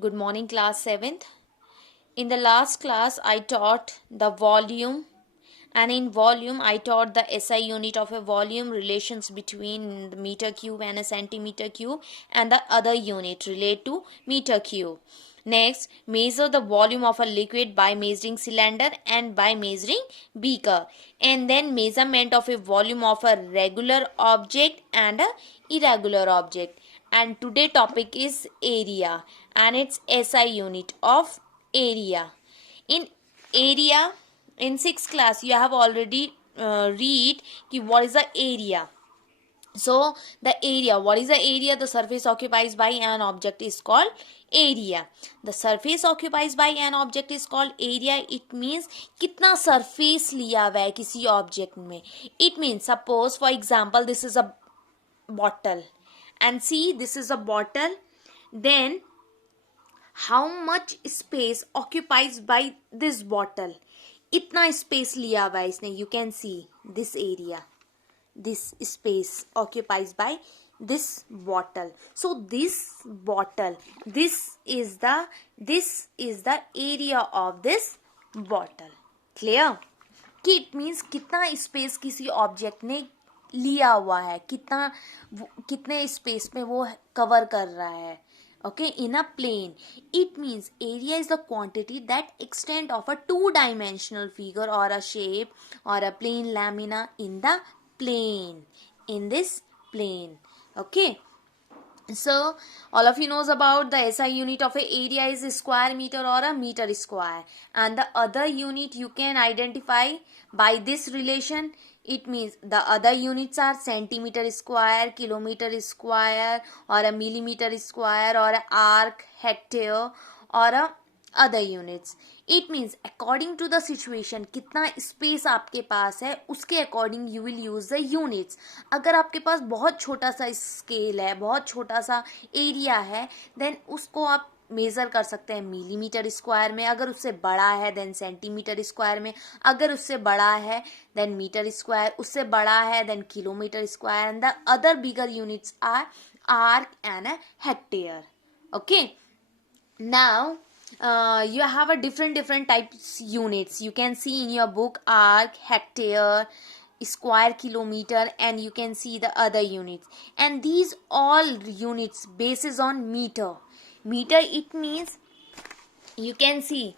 Good morning, class 7th. In the last class, I taught the volume, and in volume, I taught the SI unit of a volume, relations between the meter cube and a centimeter cube, and the other unit relate to meter cube. Next, measure the volume of a liquid by measuring cylinder and by measuring beaker, and then measurement of a volume of a regular object and a irregular object. And today topic is area, and its SI unit of area. In area, in 6th class you have already read ki what is the area. So the area, what is the area? The surface occupied by an object is called area. The surface occupied by an object is called area. It means कितना surface लिया हुआ है किसी object में. It means suppose for example this is a bottle, and see this is a bottle, then how much space occupies by this bottle. इतना space लिया हुआ है इसने. You can see this area, this space occupies by this bottle. So this bottle, this is the area of this bottle. Clear? कि it means कितना space किसी object ने लिया हुआ है, कितने space में वो cover कर रहा है. Okay, in a plane. It means area is the quantity that extent of a two-dimensional figure or a shape or a plane lamina in the plane. In this plane. Okay. So, all of you knows about the SI unit of a area is a square meter or a meter square. And the other unit you can identify by this relation. It means the other units are centimeter square, kilometer square, or a millimeter square, or a arc, hectare, or a other units. It means according to the situation कितना space आपके पास है उसके according you will use the units. अगर आपके पास बहुत छोटा सा scale है, बहुत छोटा सा area है, then उसको आप मेज़र कर सकते हैं मिलीमीटर स्क्वायर में. अगर उससे बड़ा है देन सेंटीमीटर स्क्वायर में. अगर उससे बड़ा है देन मीटर स्क्वायर. उससे बड़ा है then kilometre square. And the other bigger units are are and hectare. Okay, now you have a different types units. You can see in your book arc, hectare, square kilometer, and you can see the other units. And these all units bases on meter. Meter, it means you can see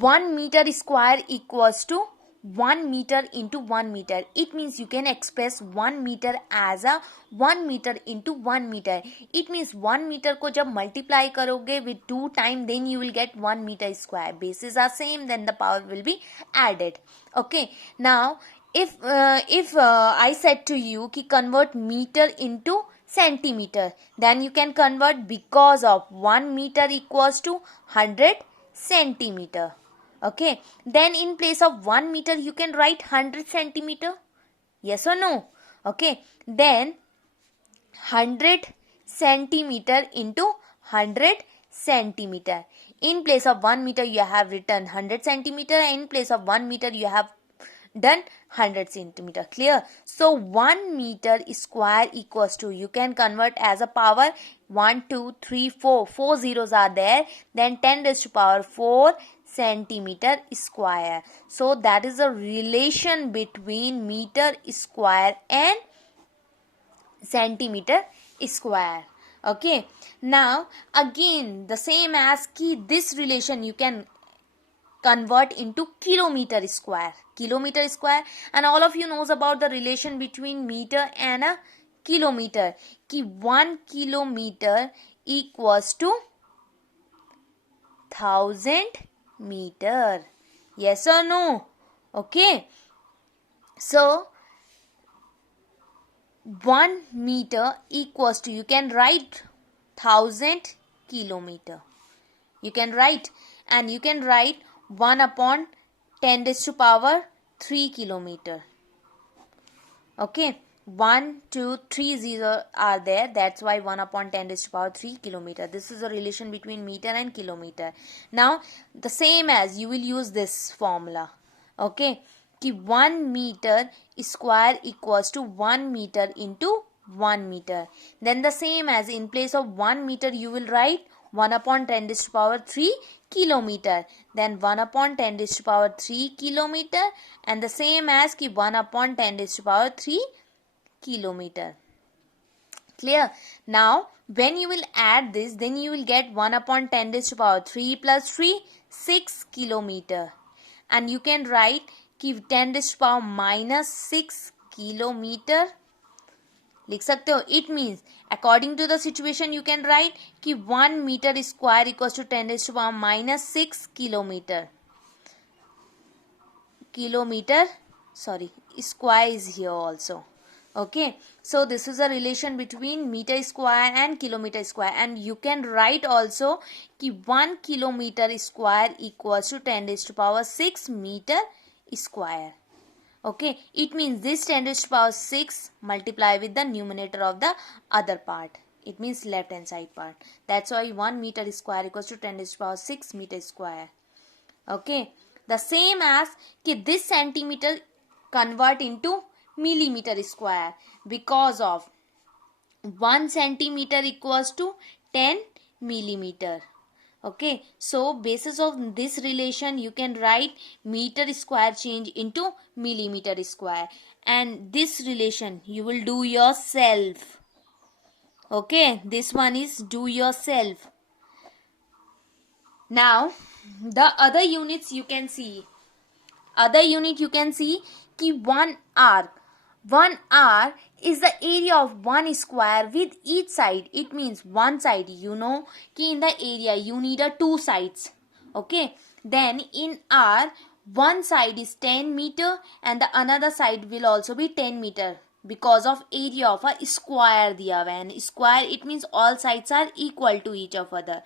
1 meter square equals to 1 meter into 1 meter. It means you can express 1 meter as a 1 meter into 1 meter. It means 1 meter को जब multiply करोगे with 2 time, then you will get 1 meter square. Bases are same, then the power will be added. Okay, now if I said to you कि convert meter into centimeter, then you can convert because of 1 meter equals to 100 centimeter. Okay, then in place of 1 meter you can write 100 centimeter. Yes or no? Okay, then 100 centimeter into 100 centimeter. In place of 1 meter you have written 100 centimeter, and in place of 1 meter you have done 100 centimeter. Clear? So 1 meter square equals to, you can convert as a power 1 2 3 4, 4 zeros are there, then 10 raised to power 4 centimeter square. So that is a relation between meter square and centimeter square. Okay, now again the same as ki this relation you can convert into kilometer square. Kilometer square, and all of you knows about the relation between meter and a kilometer. Ki 1 kilometer equals to 1000 meter. Yes or no? Okay. So 1 meter equals to, you can write 1000 kilometer. You can write, and you can write 1 upon 10 raised to power 3 kilometer. Okay, 1 2 3 0 are there, that's why 1 upon 10 raised to power 3 kilometer. This is a relation between meter and kilometer. Now the same as you will use this formula. Okay, कि 1 meter square equals to 1 meter into 1 meter. Then the same as in place of 1 meter you will write 1 upon 10 raised to power 3 kilometer. Then 1 upon 10 raised to power 3 kilometer, and the same as ki 1 upon 10 raised to power 3 kilometer. Clear? Now when you will add this, then you will get 1 upon 10 raised to power 3 plus 3, 6 kilometer. And you can write कि 10 raised to power minus 6 kilometer. लिख सकते हो. It means according to the situation you can write कि 1 meter square equals to 10 raised to power minus 6 kilometer. Square is here also. Okay, so this is a relation between meter square and kilometer square, and you can write also कि 1 kilometer square equals to 10 raised to power 6 meter square. Okay, it means this 10 raised to power 6 multiply with the numerator of the other part. It means left hand side part. That's why 1 meter square equals to 10 raised to power 6 meter square. Okay, the same as कि this centimeter convert into millimeter square, because of 1 centimeter equals to 10 millimeter. Okay, so basis of this relation you can write meter square change into millimeter square, and this relation you will do yourself. Okay, this one is do yourself. Now the other units you can see. Other unit you can see कि 1 arc. 1 arc is the area of one square with each side. It means one side, you know कि in the area you need a 2 sides. Okay, then in R one side is 10 meter and the another side will also be 10 meter because of area of a square दिया हुआ है. Square it means all sides are equal to each of other.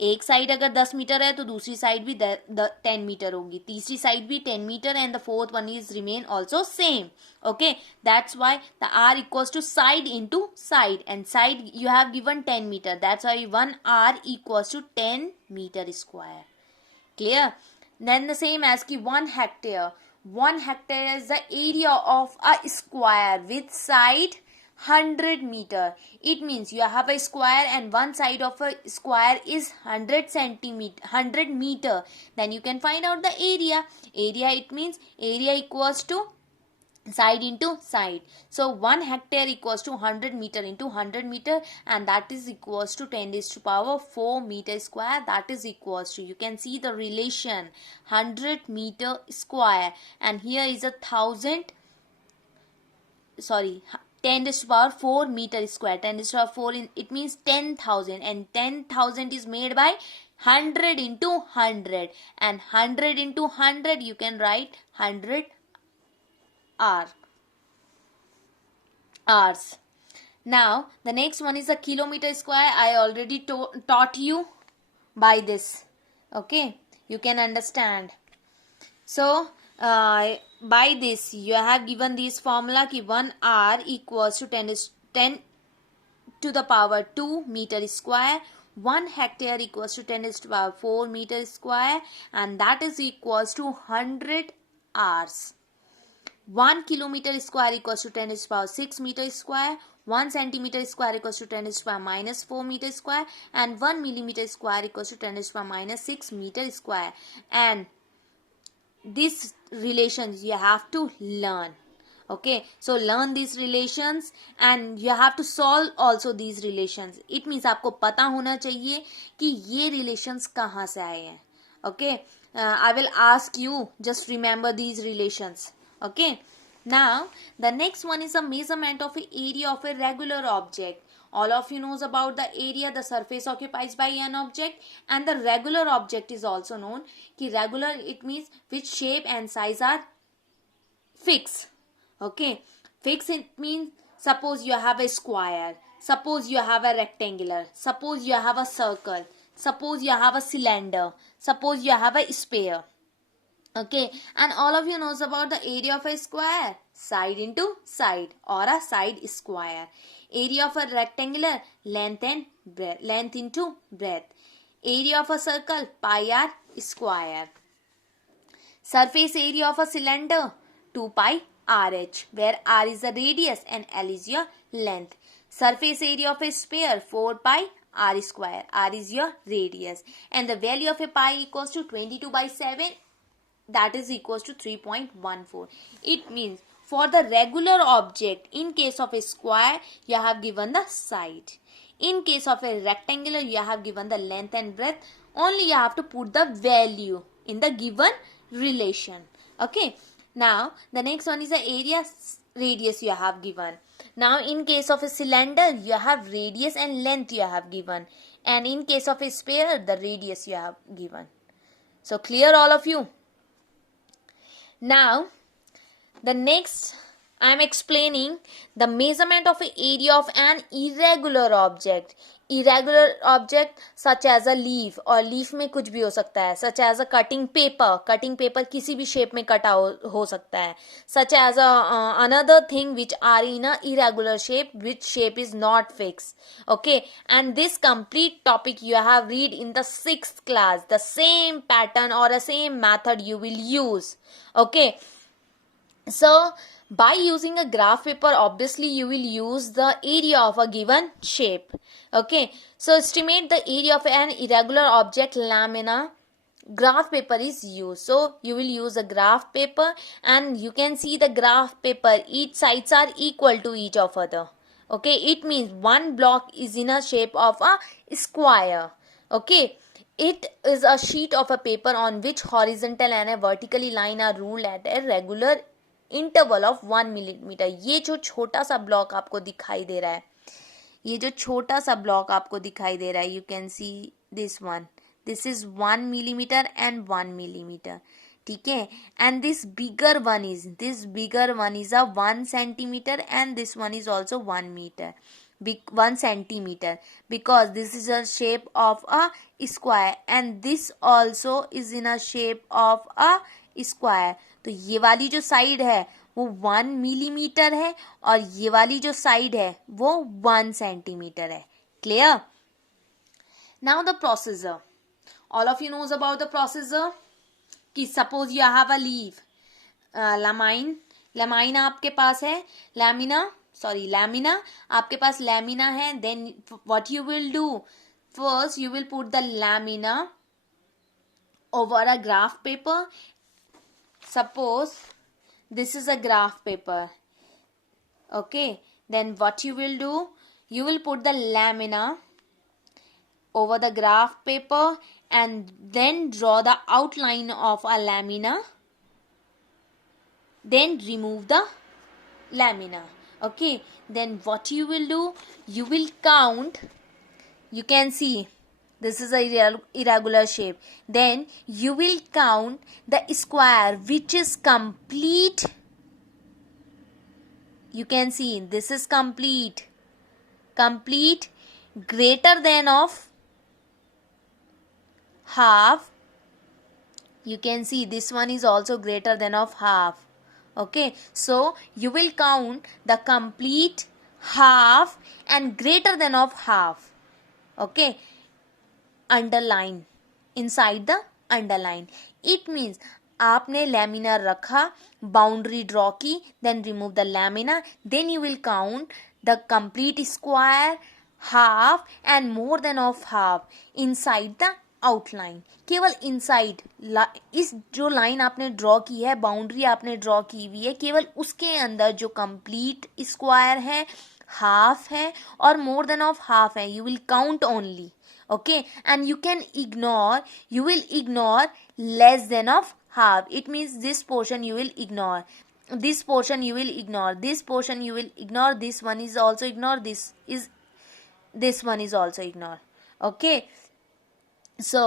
एक side अगर 10 metre है तो दूसरी side भी 10 metre होगी, तीसरी साइड भी 10 metre, and the fourth one is remain also same. Okay, that's why the are equals to side into side, and side you have given 10 metre. That's why 1 are equals to 10 metre square. Clear? Then the same as की 1 hectare. 1 hectare is the area of a square with side 100 meter. It means you have a square and one side of a square is 100 meter. Then you can find out the area. Area it means area equals to side into side. So 1 hectare equals to 100 meter into 100 meter, and that is equals to 10 raised to power 4 meter square. That is equals to, you can see the relation, 100 meter square, and here is 10 raised to power 4 meter square. 10 raised to power 4 it means 10,000, and 10,000 is made by 100 into 100, and 100 into 100 you can write 100 hours. Now the next one is a kilometer square. I already taught you by this. Okay, you can understand. So by this you have given this formula ki 1 hour equals to 10 to the power 2 meter square. 1 hectare equals to 10 to the power 4 meter square, and that is equals to 100 hours. 1 kilometer square equals to 10 to the power 6 meter square. 1 centimeter square equals to 10 to the power minus 4 meter square, and 1 millimeter square equals to 10 to the power minus 6 meter square. And these relations you have to learn. Okay, so learn these relations and you have to solve also these relations. It means आपको पता होना चाहिए कि ये relations कहाँ से आए हैं. Okay, I will ask you, just remember these relations. Okay, now the next one is a measurement of the area of a regular object. All of you knows about the area the surface occupies by an object, and the regular object is also known कि regular it means which shape and size are fixed. Okay, fixed it means suppose you have a square, suppose you have a rectangular, suppose you have a circle, suppose you have a cylinder, suppose you have a sphere. Okay, and all of you knows about the area of a square, side into side or a side square. Area of a rectangular, length and breadth, length into breadth. Area of a circle, pi r square. Surface area of a cylinder, 2 pi RH, where r is the radius and L is your length. Surface area of a sphere, 4 pi r square. R is your radius, and the value of a pi equals to 22/7, that is equals to 3.14. It means for the regular object, in case of a square, you have given the side. In case of a rectangular, you have given the length and breadth. Only you have to put the value in the given relation. Okay. Now, the next one is the area, radius you have given. Now, in case of a cylinder, you have radius and length you have given. And in case of a sphere, the radius you have given. So, clear all of you? Now, the next I am explaining the measurement of an area of an irregular object. Irregular object such as a leaf, और leaf में कुछ भी हो सकता है, such as a cutting paper किसी भी shape में कटा हो सकता है, such as another thing which are in a irregular shape, which shape is not fixed. Okay, and this complete topic you have read in the 6th class. The same pattern or the same method you will use. Okay, so by using a graph paper, obviously you will use the area of a given shape. Okay, so estimate the area of an irregular object lamina. Graph paper is used. So you will use a graph paper, and you can see the graph paper, each sides are equal to each of other. Okay, it means one block is in a shape of a square. Okay, it is a sheet of a paper on which horizontal and a vertically line are ruled at a regular interval of 1 millimetre. ये जो छोटा सा block आपको दिखाई दे रहा है, ये जो छोटा सा ब्लॉक आपको दिखाई दे रहा है, you can see this one, this is 1 millimetre and 1 millimetre. ठीक है, and this bigger one is a 1 centimetre and this one is also 1 metre, 1 centimetre, because this is a shape of a square and this also is in a shape of a square. तो ये वाली जो side है वो 1 millimetre है और ये वाली जो साइड है वो 1 सेंटीमीटर है. Clear? Now the procedure. All of you knows about the procedure. कि suppose you have a leaf, lamina आपके पास है, लैमिना आपके पास लैमिना है. Then what you will do, first you will put the lamina over a graph paper. Suppose this is a graph paper. Okay, then what you will do, you will put the lamina over the graph paper and then draw the outline of a lamina, then remove the lamina. Okay, then what you will do, you will count, you can see this is a irregular shape. Then you will count the square which is complete. You can see this is complete greater than of half. You can see this one is also greater than of half. Okay, so you will count the complete, half and greater than of half. Okay, underline, inside the underline. It means आपने lamina रखा, boundary draw की, then remove the lamina, then you will count the complete square, half and more than of half inside the outline. केवल inside, इस जो line आपने draw की है, boundary आपने ड्रॉ की हुई है, केवल उसके अंदर जो कंप्लीट स्क्वायर है, हाफ है और मोर देन ऑफ हाफ है, you will count only. Okay, and you will ignore less than of half. It means this portion you will ignore, this portion you will ignore, this portion you will ignore, this one is also ignore, this one is also ignore. Okay, so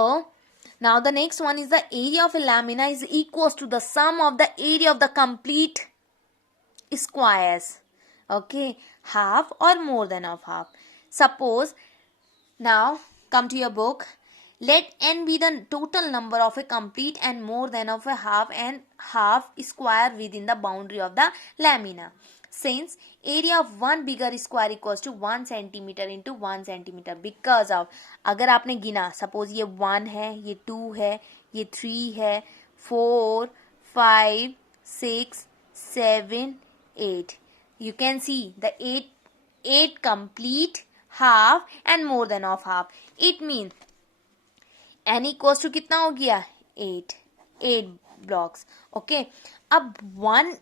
now the next one is the area of a lamina is equals to the sum of the area of the complete squares. Okay, half or more than of half. Suppose now come to your book. Let n be the total number of a complete and more than of a half and half square within the boundary of the lamina. Since area of one bigger square equals to 1 centimeter into 1 centimeter, because of, अगर आपने गिना, suppose ये 1 है, ये 2 है, ये 3 है, 4, 5, 6, 7, 8. You can see the 8 complete, half and more than of half. It mean n equals to कितना हो गया 8 ब्लॉक्स. ओके, अब वन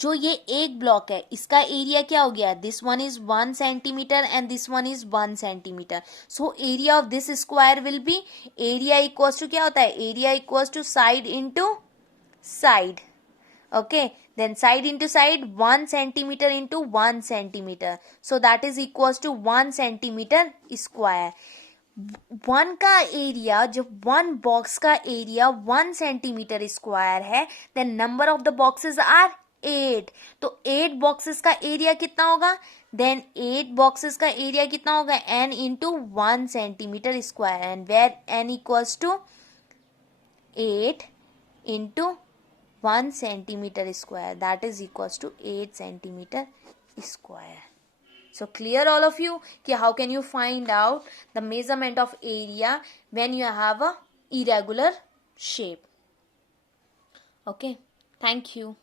जो ये एक ब्लॉक है इसका एरिया क्या हो गया, this one is 1 centimetre and this one is 1 centimetre. So area of this square will be, area equals to क्या होता है, area equals to side into side. Okay, then side into side 1 centimeter into 1 centimeter, so that is equals to 1 centimeter square. One का area, जब one box का area 1 centimetre square है, then number of the boxes are 8. तो 8 boxes का area कितना होगा, then 8 boxes का area कितना होगा, n into 1 centimetre square, and where n equals to 8 into 1 centimeter square, that is equals to 8 centimeter square. So clear all of you कि how can you find out the measurement of area when you have a irregular shape. Okay, thank you.